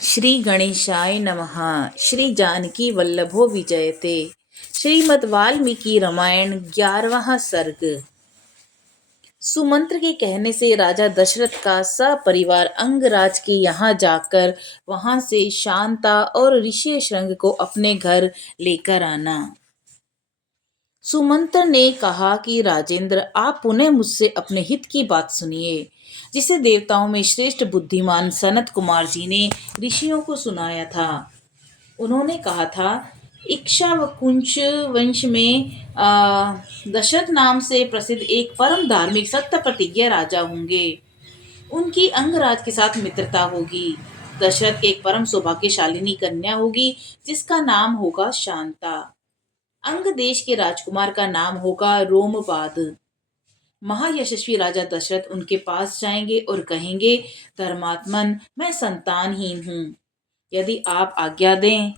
श्री गणेशाय नमः। श्री जानकी वल्लभो विजयते। श्रीमद् वाल्मीकि रामायण 11वां सर्ग। सुमंत्र के कहने से राजा दशरथ का सपरिवार अंगराज के यहाँ जाकर वहां से शांता और ऋषि श्रृंग को अपने घर लेकर आना। सुमंत्र ने कहा कि राजेंद्र, आप पुनः मुझसे अपने हित की बात सुनिए, जिसे देवताओं में श्रेष्ठ बुद्धिमान सनत कुमार जी ने ऋषियों को सुनाया था। उन्होंने कहा था, इक्ष्वाकुंश वंश में दशरथ नाम से प्रसिद्ध एक परम धार्मिक सत्य प्रतिज्ञा राजा होंगे। उनकी अंगराज के साथ मित्रता होगी। दशरथ के एक परम सौभाग्यशालिनी कन्या होगी, जिसका नाम होगा शांता। अंग देश के राजकुमार का नाम होगा रोमपाद। महायशस्वी राजा दशरथ उनके पास जाएंगे और कहेंगे, धर्मात्मन, मैं संतानहीन हूँ। यदि आप आज्ञा दें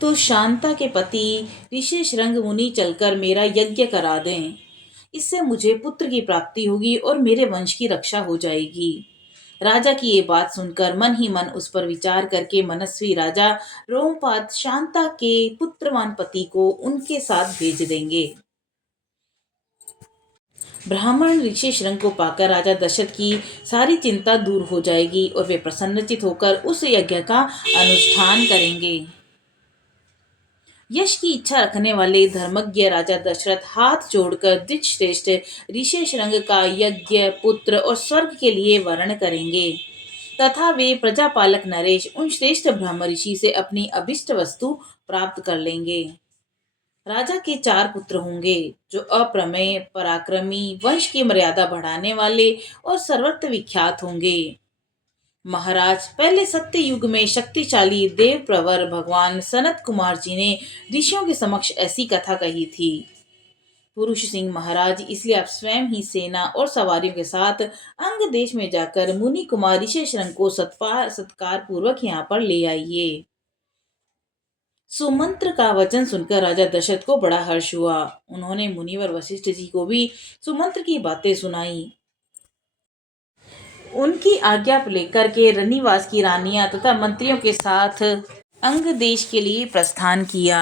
तो शांता के पति ऋषि श्रृंग मुनि चलकर मेरा यज्ञ करा दें। इससे मुझे पुत्र की प्राप्ति होगी और मेरे वंश की रक्षा हो जाएगी। राजा की ये बात सुनकर मन ही मन उस पर विचार करके मनस्वी राजा रोमपाद शांता के पुत्रवान पति को उनके साथ भेज देंगे। ब्राह्मण ऋषि श्रृंग को पाकर राजा दशरथ की सारी चिंता दूर हो जाएगी और वे प्रसन्नचित होकर उस यज्ञ का अनुष्ठान करेंगे। यश की इच्छा रखने वाले धर्मज्ञ राजा दशरथ हाथ जोड़कर द्विजश्रेष्ठ ऋषि श्रृंग का यज्ञ, पुत्र और स्वर्ग के लिए वर्ण करेंगे तथा वे प्रजापालक नरेश उन श्रेष्ठ ब्रह्म ऋषि से अपनी अभिष्ट वस्तु प्राप्त कर लेंगे। राजा के 4 पुत्र होंगे, जो अप्रमेय, पराक्रमी, वंश की मर्यादा बढ़ाने वाले और सर्वत्र विख्यात होंगे। महाराज, पहले सत्य युग में शक्तिशाली देव प्रवर भगवान सनत कुमार जी ने ऋषियों के समक्ष ऐसी कथा कही थी। पुरुष सिंह महाराज, इसलिए आप स्वयं ही सेना और सवारियों के साथ अंग देश में जाकर मुनि कुमार ऋषि श्रृंग को सत्कार पूर्वक यहाँ पर ले आइए। सुमंत्र का वचन सुनकर राजा दशरथ को बड़ा हर्ष हुआ। उन्होंने मुनिवर वशिष्ठ जी को भी सुमंत्र की बातें सुनाई। उनकी आज्ञा लेकर के रनिवास की रानियां तथा मंत्रियों के साथ अंग देश के लिए प्रस्थान किया,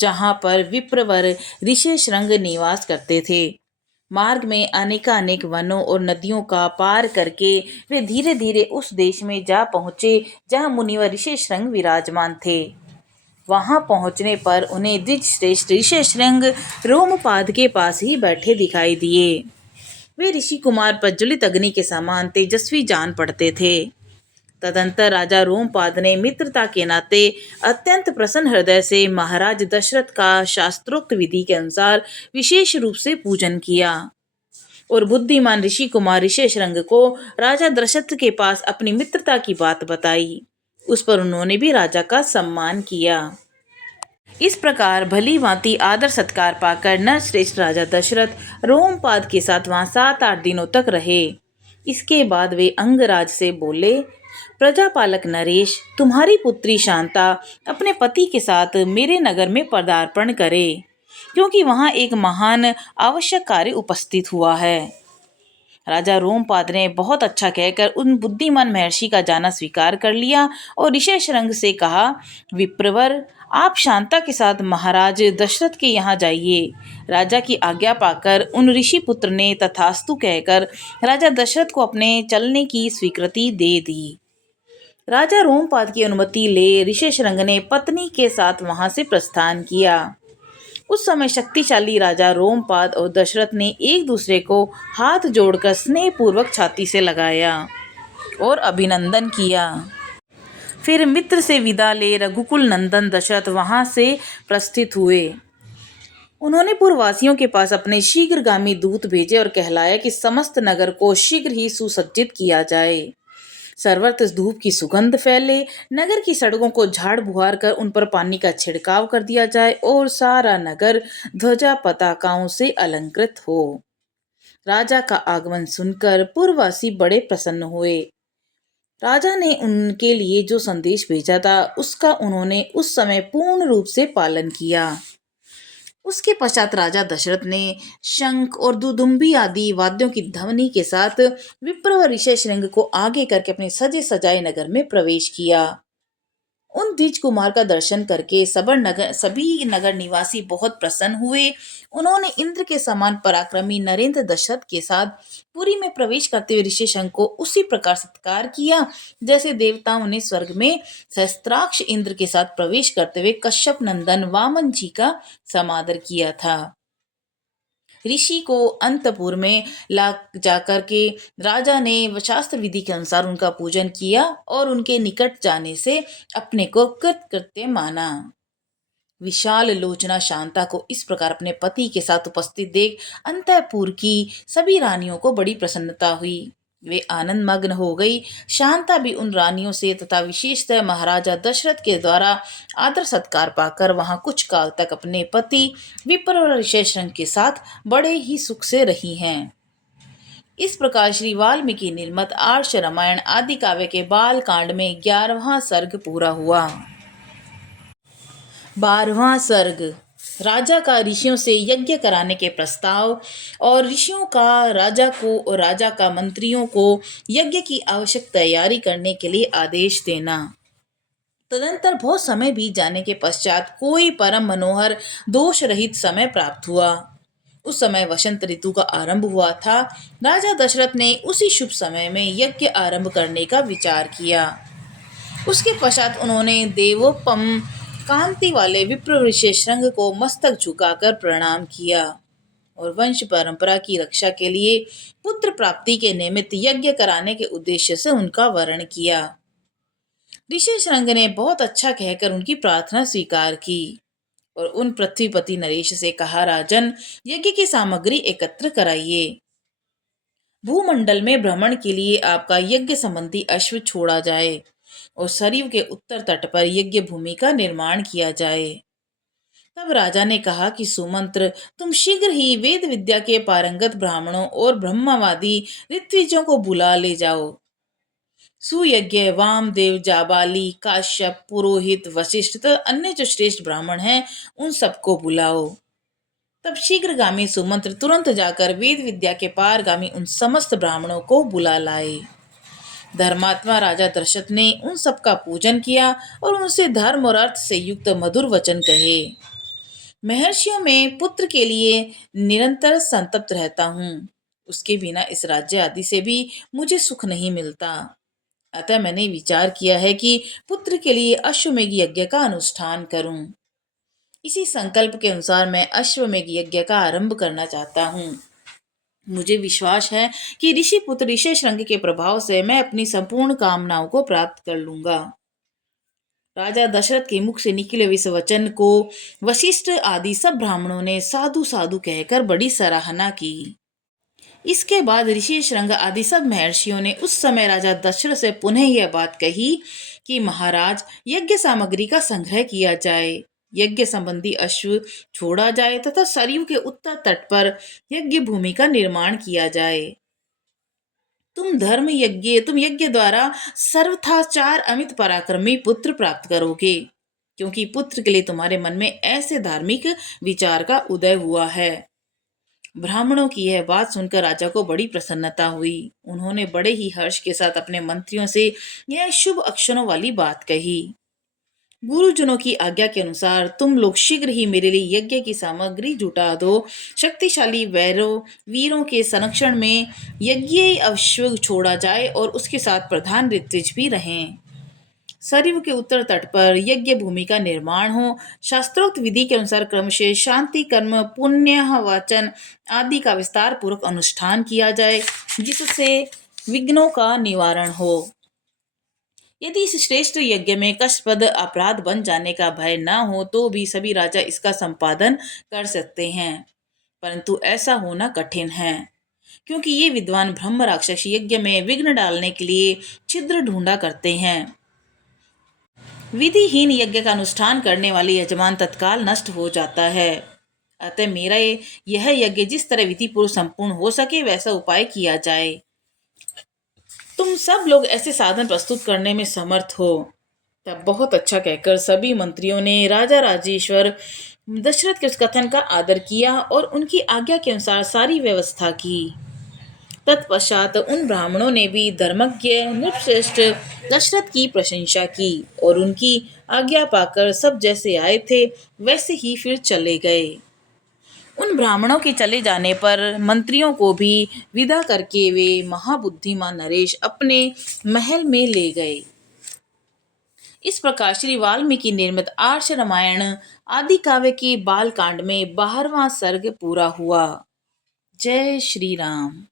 जहां पर विप्रवर ऋषि श्रृंग निवास करते थे। मार्ग में अनेक वनों और नदियों का पार करके वे धीरे धीरे उस देश में जा पहुंचे जहां मुनिवर ऋषि श्रृंग विराजमान थे। वहां पहुंचने पर उन्हें द्विज श्रेष्ठ ऋषि श्रृंग रोमपाद के पास ही बैठे दिखाई दिए। वे ऋषि कुमार प्रज्वलित अग्नि के समान तेजस्वी जान पड़ते थे। तदंतर राजा रोमपाद ने मित्रता के नाते अत्यंत प्रसन्न हृदय से महाराज दशरथ का शास्त्रोक्त विधि के अनुसार विशेष रूप से पूजन किया और बुद्धिमान ऋषि कुमार ऋषि श्रृंग को राजा दशरथ के पास अपनी मित्रता की बात बताई। उस पर उन्होंने भी राजा का सम्मान किया। इस प्रकार भली भांति आदर सत्कार पाकर नरश्रेष्ठ राजा दशरथ रोमपाद के साथ वहां 7-8 दिनों तक रहे। इसके बाद वे अंगराज से बोले, प्रजापालक नरेश, तुम्हारी पुत्री शांता अपने पति के साथ मेरे नगर में पदार्पण करे, क्योंकि वहां एक महान आवश्यक कार्य उपस्थित हुआ है। राजा रोमपाद ने बहुत अच्छा कहकर उन बुद्धिमान महर्षि का जाना स्वीकार कर लिया और ऋषि श्रृंग से कहा, विप्रवर, आप शांता के साथ महाराज दशरथ के यहाँ जाइए। राजा की आज्ञा पाकर उन ऋषि पुत्र ने तथास्तु कहकर राजा दशरथ को अपने चलने की स्वीकृति दे दी। राजा रोमपाद की अनुमति ले ऋषि श्रृंग ने पत्नी के साथ वहां से प्रस्थान किया। उस समय शक्तिशाली राजा रोमपाद और दशरथ ने एक दूसरे को हाथ जोड़कर स्नेह पूर्वक छाती से लगाया और अभिनंदन किया। फिर मित्र से विदा ले रघुकुल नंदन दशरथ वहां से प्रस्थित हुए। उन्होंने पूर्ववासियों के पास अपने शीघ्रगामी दूत भेजे और कहलाया कि समस्त नगर को शीघ्र ही सुसज्जित किया जाए। सर्वत्र धूप की सुगंध फैले, नगर की सड़कों को झाड़ बुहार कर उन पर पानी का छिड़काव कर दिया जाए और सारा नगर ध्वजा पताकाओं से अलंकृत हो। राजा का आगमन सुनकर पूर्ववासी बड़े प्रसन्न हुए। राजा ने उनके लिए जो संदेश भेजा था उसका उन्होंने उस समय पूर्ण रूप से पालन किया। उसके पश्चात राजा दशरथ ने शंख और दुदुम्बी आदि वाद्यों की ध्वनि के साथ विप्र व ऋषि श्रृंग को आगे करके अपने सजे सजाए नगर में प्रवेश किया। उन द्विज कुमार का दर्शन करके सभी नगर निवासी बहुत प्रसन्न हुए। उन्होंने इंद्र के समान पराक्रमी नरेंद्र दशरथ के साथ पुरी में प्रवेश करते हुए ऋषिशंख को उसी प्रकार सत्कार किया जैसे देवताओं ने स्वर्ग में सहस्त्राक्ष इंद्र के साथ प्रवेश करते हुए कश्यप नंदन वामन जी का समादर किया था। ऋषि को अंतपुर में ला जाकर के राजा ने शास्त्र विधि के अनुसार उनका पूजन किया और उनके निकट जाने से अपने को कृतकृत्य माना। विशाल लोचना शांता को इस प्रकार अपने पति के साथ उपस्थित देख अंतःपुर की सभी रानियों को बड़ी प्रसन्नता हुई। वे आनंद मग्न हो गई। शांता भी उन रानियों से तथा विशेषतः महाराजा दशरथ के द्वारा आदर सत्कार पाकर वहां कुछ काल तक अपने पति विप्र और ऋषिशृंग के साथ बड़े ही सुख से रही हैं। इस प्रकार श्री वाल्मीकि निर्मित आर्ष रामायण आदि काव्य के बाल कांड में 11वां सर्ग पूरा हुआ। 12वां सर्ग राजा का ऋषियों से यज्ञ कराने के प्रस्ताव और ऋषियों का राजा को और राजा का मंत्रियों को यज्ञ की आवश्यक तैयारी करने के लिए आदेश देना। तदंतर बहुत समय बीत जाने के पश्चात कोई परम मनोहर दोष रहित समय प्राप्त हुआ। उस समय वसंत ऋतु का आरंभ हुआ था। राजा दशरथ ने उसी शुभ समय में यज्ञ आरंभ करने का विचार किया। उसके पश्चात उन्होंने देवोपम कांति वाले विप्र ऋषिशृंग को मस्तक झुकाकर प्रणाम किया और वंश परंपरा की रक्षा के लिए पुत्र प्राप्ति के निमित्त यज्ञ कराने के उद्देश्य से उनका वर्ण किया। ऋषिशृंग ने बहुत अच्छा कहकर उनकी प्रार्थना स्वीकार की और उन पृथ्वीपति नरेश से कहा, राजन, यज्ञ की सामग्री एकत्र कराइए। भूमंडल में भ्रमण के लिए आपका यज्ञ संबंधी अश्व छोड़ा जाए और सरयू के उत्तर तट पर यज्ञ भूमि का निर्माण किया जाए। तब राजा ने कहा कि सुमंत्र, तुम शीघ्र ही वेद विद्या के पारंगत ब्राह्मणों और ब्रह्मवादी ऋत्विजों को बुला ले जाओ। सुयज्ञ वामदेव, जाबाली, काश्यप, पुरोहित, वशिष्ठ तथा अन्य जो श्रेष्ठ ब्राह्मण हैं उन सबको बुलाओ। तब शीघ्रगामी सुमंत्र तुरंत जाकर वेद विद्या के पारगामी उन समस्त ब्राह्मणों को बुला लाए। धर्मात्मा राजा दशरथ ने उन सबका पूजन किया और उनसे धर्म और अर्थ से युक्त मधुर वचन कहे। महर्षियों में पुत्र के लिए निरंतर संतप्त रहता हूँ। उसके बिना इस राज्य आदि से भी मुझे सुख नहीं मिलता। अतः मैंने विचार किया है कि पुत्र के लिए अश्वमेघ यज्ञ का अनुष्ठान करूं। इसी संकल्प के अनुसार मैं अश्वमेघ यज्ञ का आरंभ करना चाहता हूँ। मुझे विश्वास है कि ऋषि पुत्र ऋषिशृंग के प्रभाव से मैं अपनी संपूर्ण कामनाओं को प्राप्त कर लूंगा। राजा दशरथ के मुख से निकले इस वचन को वशिष्ठ आदि सब ब्राह्मणों ने साधु साधु कहकर बड़ी सराहना की। इसके बाद ऋषिशृंग आदि सब महर्षियों ने उस समय राजा दशरथ से पुनः यह बात कही कि महाराज, यज्ञ सामग्री का संग्रह किया जाए, यज्ञ संबंधी अश्व छोड़ा जाए तथा सरयू के उत्तर तट पर यज्ञ भूमि का निर्माण किया जाए। तुम यज्ञ द्वारा सर्वथा 4 अमित पराक्रमी पुत्र प्राप्त करोगे, क्योंकि पुत्र के लिए तुम्हारे मन में ऐसे धार्मिक विचार का उदय हुआ है। ब्राह्मणों की यह बात सुनकर राजा को बड़ी प्रसन्नता हुई। उन्होंने बड़े ही हर्ष के साथ अपने मंत्रियों से यह शुभ अक्षरों वाली बात कही। गुरुजनों की आज्ञा के अनुसार तुम लोग शीघ्र ही मेरे लिए यज्ञ की सामग्री जुटा दो। शक्तिशाली वीरों के संरक्षण में यज्ञ अश्व छोड़ा जाए और उसके साथ प्रधान ऋत्विज भी रहें। सरयू के उत्तर तट पर यज्ञ भूमि का निर्माण हो। शास्त्रोक्त विधि के अनुसार क्रमशः शांति, कर्म, पुण्य, वाचन आदि का विस्तार पूर्वक अनुष्ठान किया जाए, जिससे विघ्नों का निवारण हो। यदि इस श्रेष्ठ यज्ञ में कष्टप्रद अपराध बन जाने का भय न हो तो भी सभी राजा इसका संपादन कर सकते हैं, परंतु ऐसा होना कठिन है, क्योंकि ये विद्वान ब्रह्म राक्षस यज्ञ में विघ्न डालने के लिए छिद्र ढूंढा करते हैं। विधिहीन यज्ञ का अनुष्ठान करने वाले यजमान तत्काल नष्ट हो जाता है। अतः मेरा यह यज्ञ जिस तरह विधि पूर्व संपूर्ण हो सके वैसा उपाय किया जाए। तुम सब लोग ऐसे साधन प्रस्तुत करने में समर्थ हो। तब बहुत अच्छा कहकर सभी मंत्रियों ने राजा राजेश्वर दशरथ के उस कथन का आदर किया और उनकी आज्ञा के अनुसार सारी व्यवस्था की। तत्पश्चात उन ब्राह्मणों ने भी धर्मज्ञ नृपश्रेष्ठ दशरथ की प्रशंसा की और उनकी आज्ञा पाकर सब जैसे आए थे वैसे ही फिर चले गए। उन ब्राह्मणों के चले जाने पर मंत्रियों को भी विदा करके वे महाबुद्धिमान नरेश अपने महल में ले गए। इस प्रकार श्री वाल्मीकि निर्मित आर्ष रामायण आदि काव्य के बाल कांड में 12वां सर्ग पूरा हुआ। जय श्री राम।